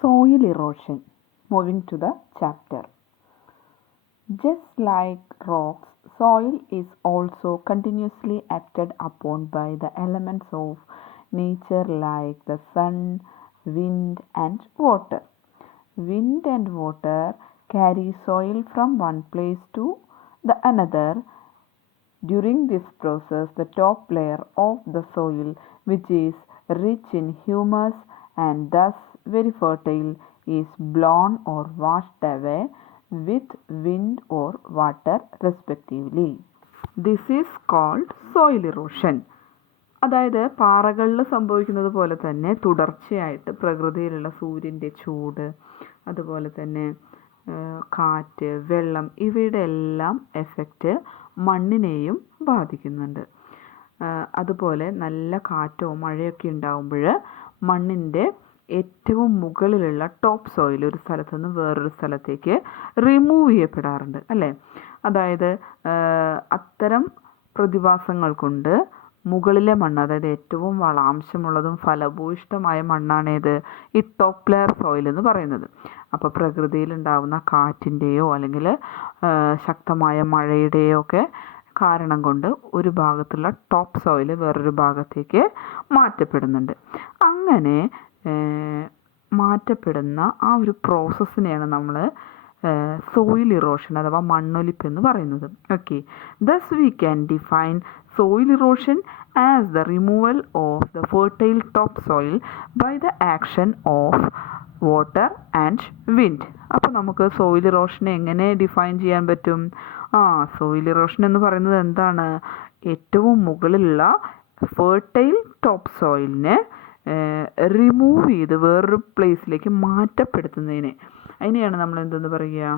Soil erosion. Moving to the chapter. Just like rocks, soil is also continuously acted upon by the elements of nature like the sun, wind, and water. Wind and water carry soil from one place to the another. During this process, the top layer of the soil, which is rich in humus and thus very fertile, is blown or washed away with wind or water respectively. This is called soil erosion. അതായത് പാറകളിൽ സംഭവിക്കുന്നത് പോലെ തന്നെ തുടർച്ചയായിട്ട് പ്രകൃതിയിലുള്ള സൂര്യൻ്റെ ചൂട്, അതുപോലെ തന്നെ കാറ്റ്, വെള്ളം, ഇവയുടെ എല്ലാം എഫക്റ്റ് മണ്ണിനെയും ബാധിക്കുന്നുണ്ട്. അതുപോലെ നല്ല കാറ്റോ മഴയൊക്കെ ഉണ്ടാകുമ്പോൾ മണ്ണിൻ്റെ ഏറ്റവും മുകളിലുള്ള ടോപ്പ് സോയിൽ ഒരു സ്ഥലത്ത് നിന്ന് വേറൊരു സ്ഥലത്തേക്ക് റിമൂവ് ചെയ്യപ്പെടാറുണ്ട് അല്ലേ. അതായത് അത്തരം പ്രതിഭാസങ്ങൾ കൊണ്ട് മുകളിലെ മണ്ണ്, അതായത് ഏറ്റവും വളാംശമുള്ളതും ഫലഭൂയിഷ്ഠമായ മണ്ണാണേത്, ഈ ടോപ്പ് ലെയർ സോയിൽ എന്ന് പറയുന്നത്. അപ്പോൾ പ്രകൃതിയിൽ ഉണ്ടാകുന്ന കാറ്റിൻ്റെയോ അല്ലെങ്കിൽ ശക്തമായ മഴയുടെയോ ഒക്കെ കാരണം കൊണ്ട് ഒരു ഭാഗത്തുള്ള ടോപ്പ് സോയിൽ വേറൊരു ഭാഗത്തേക്ക് മാറ്റപ്പെടുന്നുണ്ട്. അങ്ങനെ മാറ്റപ്പെടുന്ന ആ ഒരു പ്രോസസ്സിനെയാണ് നമ്മൾ soil erosion അഥവാ മണ്ണൊലിപ്പ് എന്ന് പറയുന്നത്. Okay, thus we can define soil erosion as the removal of the fertile topsoil by the action of water and wind. അപ്പോൾ നമുക്ക് സോയിൽ ഇറോഷനെ എങ്ങനെ ഡിഫൈൻ ചെയ്യാൻ പറ്റും? സോയിൽ ഇറോഷൻ എന്ന് പറയുന്നത് എന്താണ്? ഏറ്റവും മുകളിലുള്ള ഫെർട്ടൈൽ ടോപ്പ് സോയിലിനെ റിമൂവ് ചെയ്ത് വേറൊരു പ്ലേസിലേക്ക് മാറ്റപ്പെടുത്തുന്നതിനെ അതിനെയാണ് നമ്മൾ എന്തെന്ന് പറയുക?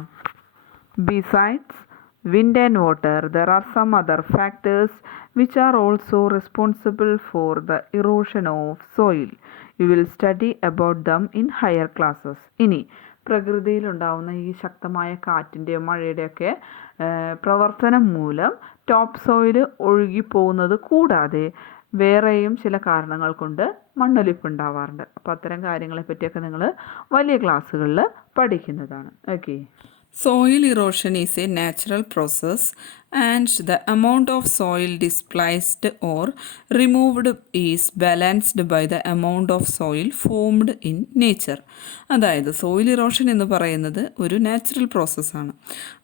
Besides wind and water, there are some other factors which are also responsible for the erosion of soil. You will study about them in higher classes. ഇനി പ്രകൃതിയിലുണ്ടാവുന്ന ഈ ശക്തമായ കാറ്റിൻ്റെയോ മഴയുടെയൊക്കെ പ്രവർത്തനം മൂലം ടോപ്പ് സോയിൽ ഒഴുകിപ്പോകുന്നത് കൂടാതെ വേറെയും ചില കാരണങ്ങൾ കൊണ്ട് മണ്ണൊലിപ്പ് ഉണ്ടാവാറുണ്ട്. അപ്പോൾ അത്തരം കാര്യങ്ങളെ പറ്റിയൊക്കെ നിങ്ങൾ വലിയ ക്ലാസ്സുകളിൽ പഠിക്കുന്നതാണ്. Okay. Soil erosion is a natural process and the amount of soil displaced or removed is balanced by the amount of soil formed in nature. അതായത് സോയിൽ ഇറോഷൻ എന്ന് പറയുന്നത് ഒരു നാച്ചുറൽ പ്രോസസ്സാണ്.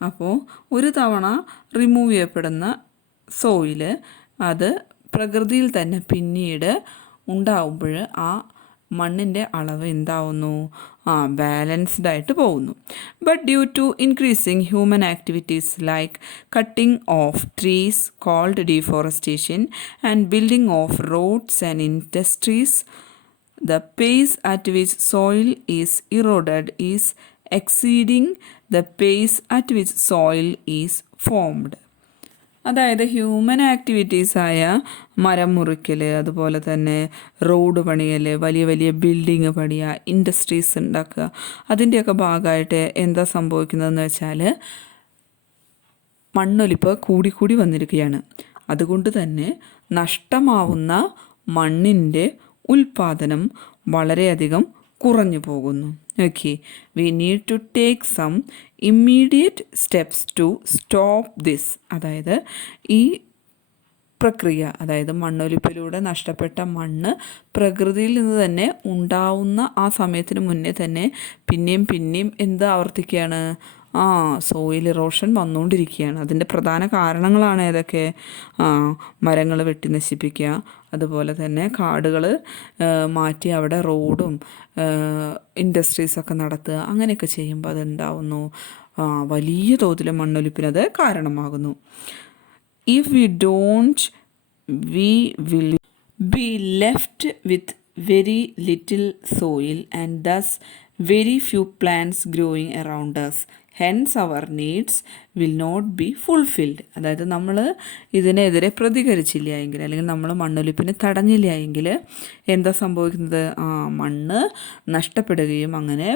അപ്പോൾ ഒരു തവണ റിമൂവ് ചെയ്യപ്പെടുന്ന സോയില് അത് പ്രകൃതിയിൽ തന്നെ പിന്നീട് ഉണ്ടാവുമ്പോൾ ആ മണ്ണിൻ്റെ അളവ് എന്താവുന്നു? ബാലൻസ്ഡ് ആയിട്ട് പോകുന്നു. But due to increasing human activities like cutting of trees called deforestation and building of roads and industries, the pace at which soil is eroded is exceeding the pace at which soil is formed. അതായത് human ആക്ടിവിറ്റീസായ മരം മുറിക്കൽ, അതുപോലെ തന്നെ road പണിയൽ, വലിയ വലിയ building പണിയുക, industries ഉണ്ടാക്കുക, അതിൻ്റെയൊക്കെ ഭാഗമായിട്ട് എന്താ സംഭവിക്കുന്നതെന്ന് വെച്ചാൽ മണ്ണൊലിപ്പ് കൂടിക്കൂടി വന്നിരിക്കുകയാണ്. അതുകൊണ്ട് തന്നെ നഷ്ടമാവുന്ന മണ്ണിൻ്റെ ഉൽപ്പാദനം വളരെയധികം കുറഞ്ഞു പോകുന്നു. Okay, we need to take some immediate steps to stop this. അതായത് ഈ പ്രക്രിയ, അതായത് മണ്ണൊലിപ്പിലൂടെ നഷ്ടപ്പെട്ട മണ്ണ് പ്രകൃതിയിൽ നിന്ന് തന്നെ ഉണ്ടാവുന്ന ആ സമയത്തിന് മുന്നേ തന്നെ പിന്നെയും എന്ത് ആവർത്തിക്കുകയാണ്? സോയിൽ ഇറോഷൻ വന്നുകൊണ്ടിരിക്കുകയാണ്. അതിൻ്റെ പ്രധാന കാരണങ്ങളാണ് ഏതൊക്കെ? മരങ്ങൾ വെട്ടി നശിപ്പിക്കുക, അതുപോലെ തന്നെ കാടുകൾ മാറ്റി അവിടെ റോഡും ഇൻഡസ്ട്രീസൊക്കെ നടത്തുക, അങ്ങനെയൊക്കെ ചെയ്യുമ്പോൾ അതെന്താവുന്നു? വലിയ തോതിൽ മണ്ണൊലിപ്പിനത് കാരണമാകുന്നു. If we don't, we will be left with very little soil and thus very few plants growing around us. Hence our needs will not be fulfilled. അതായത് നമ്മൾ ഇതിനെതിരെ പ്രതികരിച്ചില്ല എങ്കിൽ, അല്ലെങ്കിൽ നമ്മൾ മണ്ണൊലിപ്പിനെ തടഞ്ഞില്ല എങ്കിൽ എന്താ സംഭവിക്കുന്നത്? മണ്ണ് നഷ്ടപ്പെടുകയും അങ്ങനെ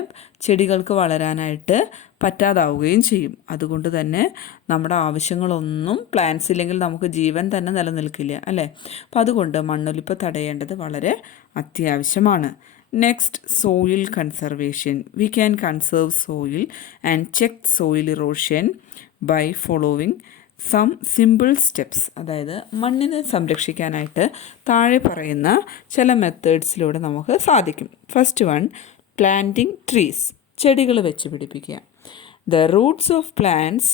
ചെടികൾക്ക് വളരാനായിട്ട് പറ്റാതാവുകയും ചെയ്യും. അതുകൊണ്ട് തന്നെ നമ്മുടെ ആവശ്യങ്ങളൊന്നും പ്ലാന്റ്സ് ഇല്ലെങ്കിൽ നമുക്ക് ജീവൻ തന്നെ നിലനിൽക്കില്ല അല്ലേ. അപ്പോൾ അതുകൊണ്ട് മണ്ണൊലിപ്പ് തടയേണ്ടത് വളരെ അത്യാവശ്യമാണ്. Next, soil conservation. We can conserve soil and check soil erosion by following some simple steps. അതായത് മണ്ണിനെ സംരക്ഷിക്കാനായിട്ട് താഴെ പറയുന്ന ചില മെത്തേഡ്സിലൂടെ നമുക്ക് സാധിക്കും. First one, planting trees. ചെടികൾ വെച്ച് പിടിപ്പിക്കുക. The roots of plants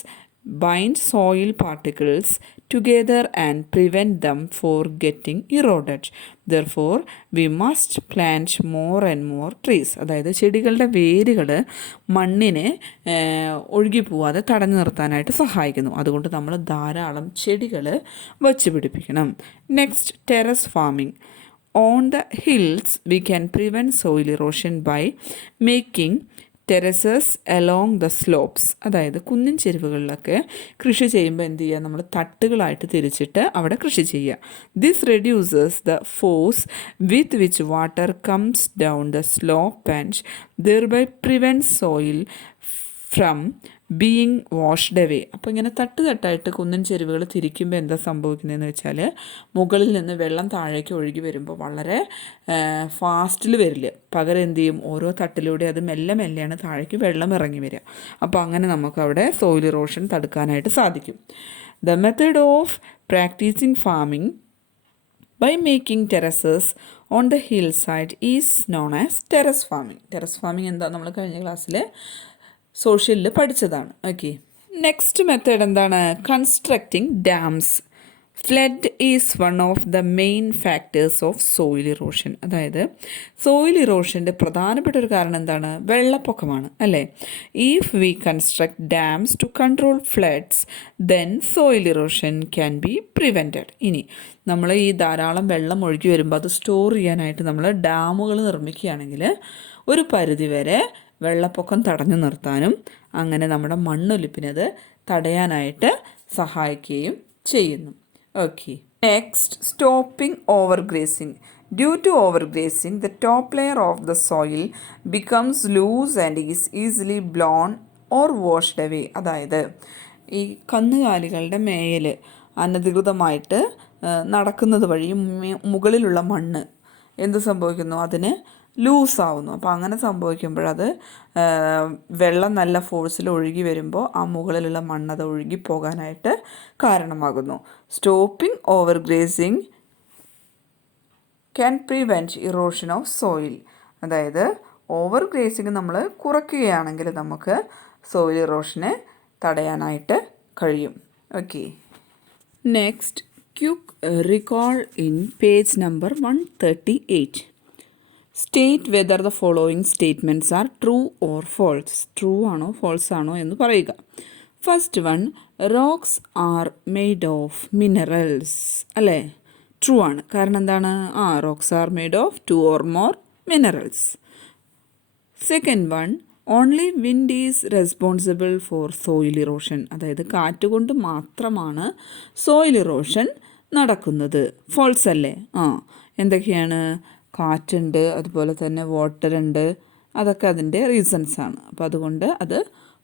bind soil particles together and prevent them for getting eroded. Therefore, we must plant more and more trees. അതായത് ചെടികളുടെ വേരുകൾ മണ്ണിനെ ഒഴുകിപ്പോവാതെ തടഞ്ഞു നിർത്താനായിട്ട് സഹായിക്കുന്നു. അതുകൊണ്ട് നമ്മൾ ധാരാളം ചെടികൾ വച്ച് പിടിപ്പിക്കണം. Next, terrace farming. On the hills, we can prevent soil erosion by making terraces along the slopes. അതായത് കുന്നിൻ ചെരുവുകളിലൊക്കെ കൃഷി ചെയ്യുമ്പോൾ എന്ത് ചെയ്യുക, നമ്മൾ തട്ടുകളായിട്ട് തിരിച്ചിട്ട് അവിടെ കൃഷി ചെയ്യുക. This reduces the force with which water comes down the slope and thereby prevent soil from being washed away. അപ്പോൾ ഇങ്ങനെ തട്ടായിട്ട് കുന്നിൻ ചെരുവുകൾ തിരിക്കുമ്പോൾ എന്താ സംഭവിക്കുന്നതെന്ന് വെച്ചാൽ മുകളിൽ നിന്ന് വെള്ളം താഴേക്ക് ഒഴുകി വരുമ്പോൾ വളരെ ഫാസ്റ്റിൽ വരില്ല. പകരം എന്ത് ചെയ്യും, ഓരോ തട്ടിലൂടെ അത് മെല്ലെ മെല്ലെയാണ് താഴേക്ക് വെള്ളം ഇറങ്ങി വരിക. അപ്പോൾ അങ്ങനെ നമുക്കവിടെ സോയിൽ ഇറോഷൻ തടുക്കാനായിട്ട് സാധിക്കും. The method of practising farming by making terraces on the hillside is known as terrace farming. Terrace farming എന്താ നമ്മൾ കഴിഞ്ഞ ക്ലാസ്സിൽ സോഷ്യലിൽ പഠിച്ചതാണ്. ഓക്കെ, നെക്സ്റ്റ് മെത്തേഡ് എന്താണ്? Constructing dams. Flood is one of the main factors of soil erosion. അതായത് soil ഇറോഷൻ്റെ പ്രധാനപ്പെട്ട ഒരു കാരണം എന്താണ്? വെള്ളപ്പൊക്കമാണ്, അല്ലേ? If we construct dams to control floods then soil erosion can be prevented. ഇനി നമ്മൾ ഈ ധാരാളം വെള്ളം ഒഴുകി വരുമ്പോൾ അത് സ്റ്റോർ ചെയ്യാനായിട്ട് നമ്മൾ ഡാമുകൾ നിർമ്മിക്കുകയാണെങ്കിൽ ഒരു പരിധിവരെ വെള്ളപ്പൊക്കം തടഞ്ഞു നിർത്താനും അങ്ങനെ നമ്മുടെ മണ്ണൊലിപ്പിനത് തടയാനായിട്ട് സഹായിക്കുകയും ചെയ്യുന്നു. Okay, next, stopping overgrazing. Due to overgrazing the top layer of the soil becomes loose and is easily blown or washed away. അതായത് ഈ കന്നുകാലികളുടെ മേയൽ അനധികൃതമായിട്ട് നടക്കുന്നത് വഴി മുകളിലുള്ള മണ്ണ് എന്ത് സംഭവിക്കുന്നു, അതിന് ലൂസാവുന്നു. അപ്പോൾ അങ്ങനെ സംഭവിക്കുമ്പോഴത് വെള്ളം നല്ല ഫോഴ്സിൽ ഒഴുകി വരുമ്പോൾ ആ മുകളിലുള്ള മണ്ണത് ഒഴുകി പോകാനായിട്ട് കാരണമാകുന്നു. Stopping over grazing can prevent erosion of soil. അതായത് ഓവർ ഗ്രേസിംഗ് നമ്മൾ കുറയ്ക്കുകയാണെങ്കിൽ നമുക്ക് സോയിൽ ഇറോഷനെ തടയാനായിട്ട് കഴിയും. Okay, next, quick recall in page number 138. State whether the following statements are true or false. True ആണോ ഫോൾസ് ആണോ എന്ന് പറയുക. First one, rocks are made of minerals. അല്ലേ? ട്രൂ ആണ്. കാരണം എന്താണ്? Rocks are made of 2 or more minerals. Second one, only wind is responsible for soil erosion. അതായത് കാറ്റുകൊണ്ട് മാത്രമാണ് സോയിൽ ഇറോഷൻ നടക്കുന്നത്. ഫോൾസ് അല്ലേ? എന്തൊക്കെയാണ്? കാറ്റുണ്ട്, അതുപോലെ തന്നെ വാട്ടർ ഉണ്ട്, അതൊക്കെ അതിൻ്റെ റീസൺസാണ്. അപ്പോൾ അതുകൊണ്ട് അത്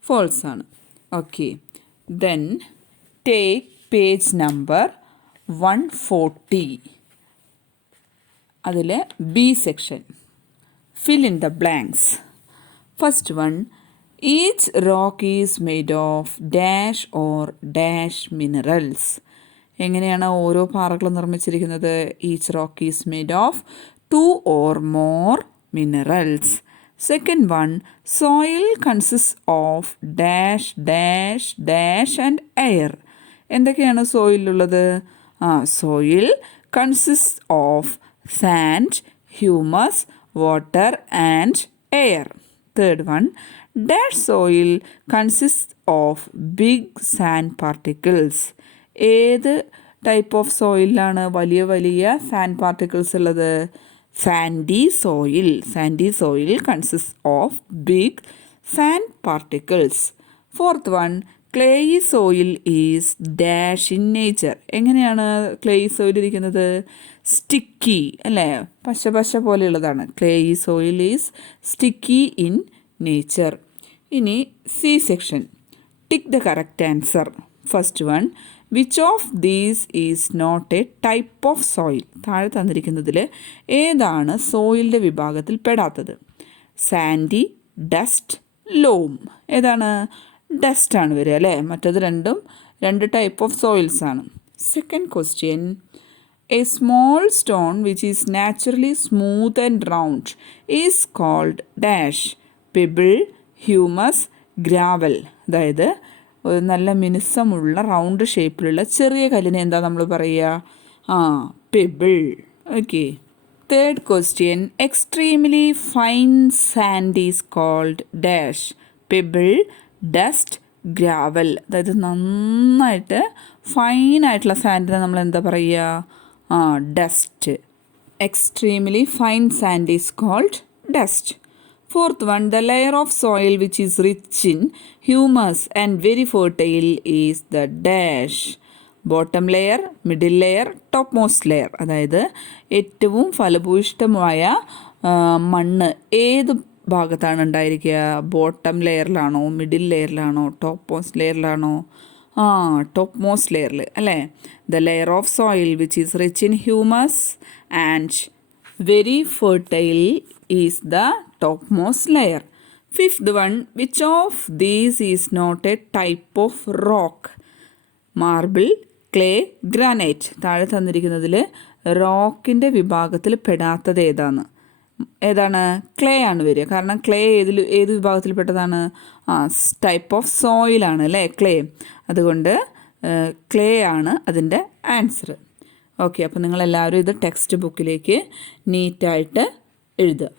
ഫോൾസ് ആണ്. Okay, then take page number 140. അതിൽ B section, fill in the blanks. First one, each rock is made of dash or dash minerals. എങ്ങനെയാണ് ഓരോ പാറകളും നിർമ്മിച്ചിരിക്കുന്നത്? Each rock is made of 2 or more minerals. Second one, soil consists of dash dash dash and air. എന്തൊക്കെയാണ് സോയിലുള്ളത്? Soil consist of sand, humus, water and air. Third one, dash soil consist of big sand particles. ഏത് type of സോയിലാണ് വലിയ വലിയ sand particles ഉള്ളത്? Sandy soil. Sandy soil consists of big sand particles. Fourth one, clayey soil is dash in nature. എങ്ങനെയാണ് ക്ലേയി soil ഇരിക്കുന്നത്? Sticky, അല്ലേ? പശ പോലെയുള്ളതാണ്. Clayey soil is sticky in nature. ഇനി C section, tick the correct answer. First one, which of these is not a type of soil? താഴെ തന്നിരിക്കുന്നതിൽ ഏതാണ് സോയിലിൻ്റെ വിഭാഗത്തിൽ പെടാത്തത്? Sandy, dust, ലോം. ഏതാണ്? ഡസ്റ്റാണ് വരിക അല്ലേ? മറ്റത് രണ്ടും രണ്ട് ടൈപ്പ് ഓഫ് സോയിൽസ് ആണ്. Second question, a small stone which is naturally smooth and round is called dash. Pebble, humus, gravel. അതായത് ഒരു നല്ല മിനുസമുള്ള റൗണ്ട് ഷേപ്പിലുള്ള ചെറിയ കല്ലിനെ എന്താ നമ്മൾ പറയുക? Pebble. Okay. Third question, extremely fine sand is called dash. Pebble, dust, gravel. അതായത് നന്നായിട്ട് ഫൈനായിട്ടുള്ള സാൻഡിനെ നമ്മൾ എന്താ പറയുക? Dust. Extremely fine sand is called dust. Fourth one, the layer of soil which is rich in humus and very fertile is the dash. Bottom layer, middle layer, topmost layer. അതായത് ഏറ്റവും ഫലഭൂയിഷ്ഠമായ മണ്ണ് ഏത് ഭാഗത്താണ് ഉണ്ടായിരിക്കുക? Bottom ലെയറിലാണോ, middle ലെയറിലാണോ, topmost ലെയറിലാണോ? ടോപ്പ് മോസ്റ്റ് ലെയറിൽ അല്ലേ? The layer of soil which is rich in humus and very fertile is the topmost layer. Fifth one, which of these is not a type of rock? Marble, clay, granite. താഴെ തന്നിരിക്കുന്നതിൽ റോക്കിൻ്റെ വിഭാഗത്തിൽ പെടാത്തത് ഏതാണ്? Clay ആണ് വരിക. കാരണം clay ഏത് വിഭാഗത്തിൽ പെട്ടതാണ്? Type of സോയിലാണ് അല്ലേ ക്ലേ. അതുകൊണ്ട് ക്ലേ ആണ് അതിൻ്റെ ആൻസർ. ഓക്കെ, അപ്പോൾ നിങ്ങളെല്ലാവരും ഇത് ടെക്സ്റ്റ് ബുക്കിലേക്ക് നീറ്റായിട്ട് എഴുതുക.